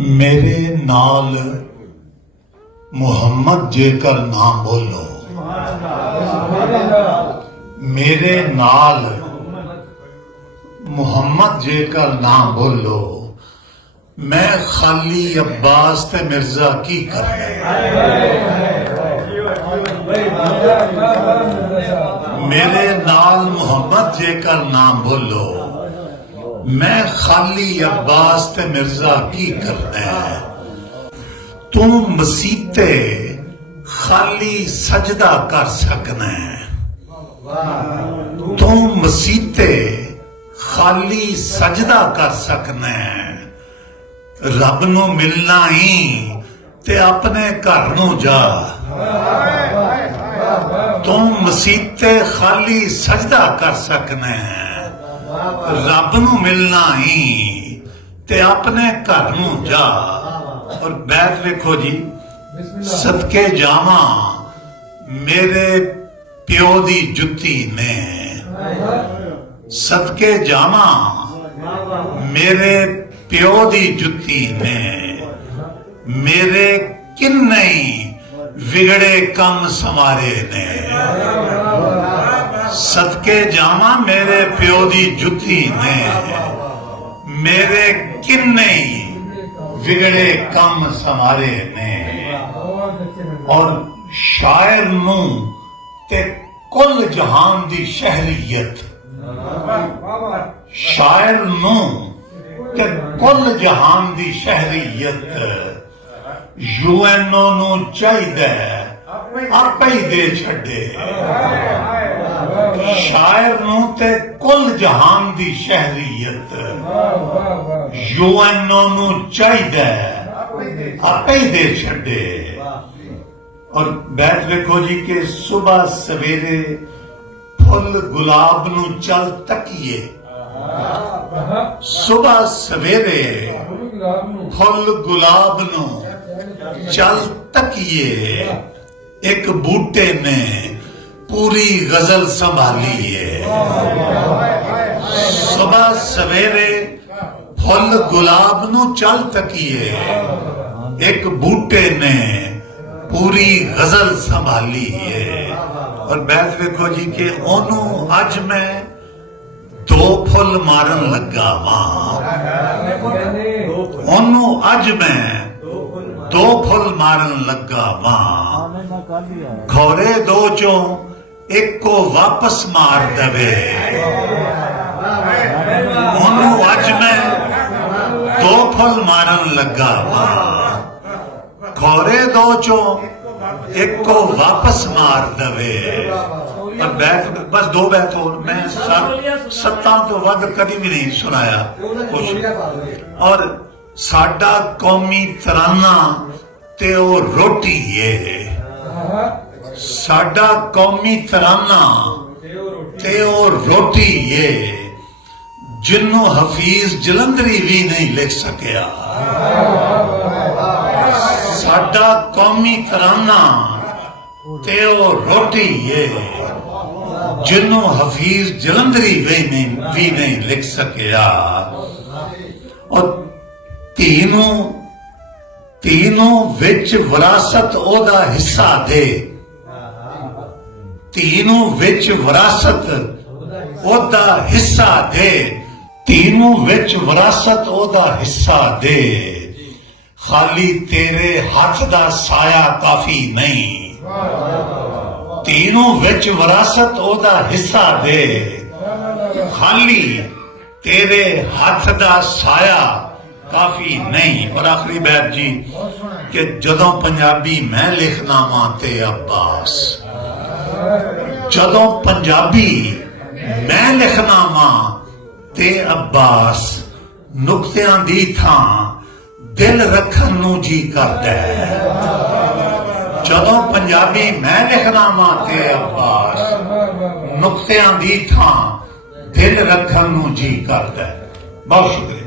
मेरे नाल मुहम्मद जेकर ना बोलो, मेरे नाल मुहम्मद जेकर ना बोलो, मैं खाली अब्बास ते मिर्जा की करना। मेरे नाल मुहम्मद जेकर ना बोलो, मैं खाली अब्बास ते मिर्जा की करना है। तू मसीते खाली सजदा कर सकना है, तू मसीते खाली सजदा कर सकना है। रब नू मिलना ही ते अपने घर नू जा। तू मसीते खाली सजदा कर सकना है, रब नू मिलना ही ते अपने घर नू जा। और बैत वेखो जी, सदके जावा मेरे प्यो दी जुत्ती ने, सदके जावा मेरे प्यो दी जुत्ती ने, मेरे किन्ने विगड़े कम संवारे ने। सदके जावा मेरे प्यो दी जुत्ती ने, मेरे किन्ने विगड़े कम संवारे ने। और शायर नू ते कुल जहान दी शहरियत, शायर नू ते कुल जहान दी शहरियत यूएनओ नू चाहिए आपे ही दे छड़े। शायर नू ते कुल जहान दी शहरियत यूएनओ नू चाहिए आपे ही दे छड़े। और बैठ देखो जी के सुबह सवेरे फुल गुलाब नू चल तकिए, सुबह सवेरे फुल गुलाब नू चल तकिए। एक बूटे ने पूरी गजल संभाली है। सुबह सवेरे फुल गुलाब नू चल तकिए, एक बूटे ने पूरी गजल संभाली है। और बैठ देखो जी के ओनू अज मैं दो फुल मारन लगा वां, ओनू अज मैं दो फुल मारन लगा वां। खौरे दो चों एक को वापस मार दवे, ओनू अज मैं दो फुल मारन लगा वां। खौरे दो चों एक को वापस मार दवे। और बैठ बस दो बैठ और मैं सत्ता तो वध कभी भी नहीं सुनाया कुछ। और साडा कौमी तराना ते ओ रोटी है, साडा कौमी तराना ते ओ रोटी है, जिन्नू हफीज जलंधरी भी नहीं लिख सकिया। साडा कौमी तराना ते ओ रोटी है, जिन्नू हफीज जलंधरी भी नहीं लिख सकिया। और तीनों विच विरासत ओदा हिस्सा दे, तीनों विच विरासत ओदा हिस्सा दे, तीनों विच विरासत ओदा हिस्सा दे। खाली तेरे हाथ दा साया काफी नहीं, तीनों विच विरासत ओदा हिस्सा दे। खाली तेरे हाथ दा साया काफी नहीं। और आखिरी बैत जी कि जदों पंजाबी मैं लिखना वां ते अब्बास, जदों पंजाबी मैं लिखना वां ते अब्बास, नुक्तियां दी थां दिल रखन नू जी करदा है। जदों पंजाबी मैं लिखना वां ते अब्बास, नुक्तियां दी थां दिल रखन नू जी करदा है। बहुत शुक्रिया।